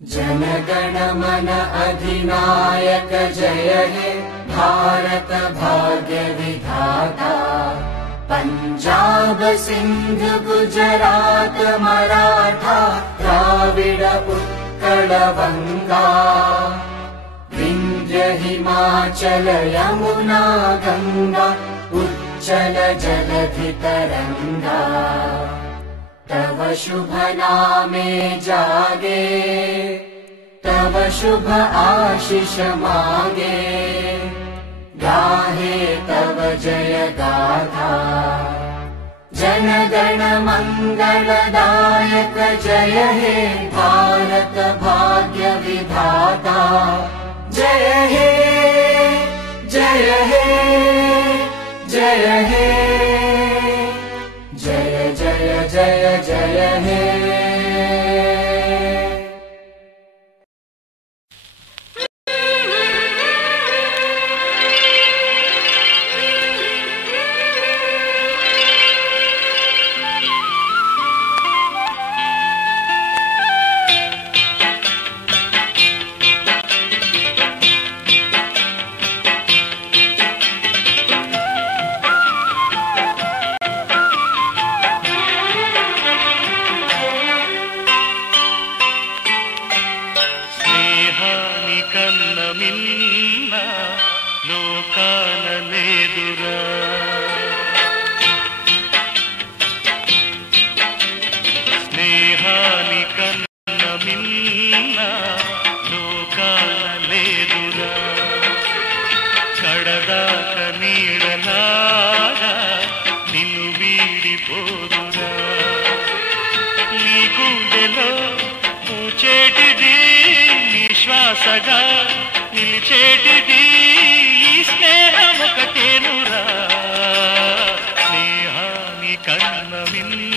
जनगण मन अधिनायक जय हे भारत भाग्य विधाता। पंजाब सिंध गुजरात मराठा द्राविड उत्कल बंगा। विंध्य हिमाचल यमुना गंगा उच्चल जलधि तरंगा। तव शुभ नामे जागे तव शुभ आशीष मागे। गाहे तव जय गाथा जन गण मंगलदायक जय हे भारत भाग्य विधाता। जय हे जय हे जय हे जय जय जय जय हे। శ్వాసగా నిలిచేటిది ఈ స్నేహమొకటేనురా. స్నేహాని కన్న మిన్న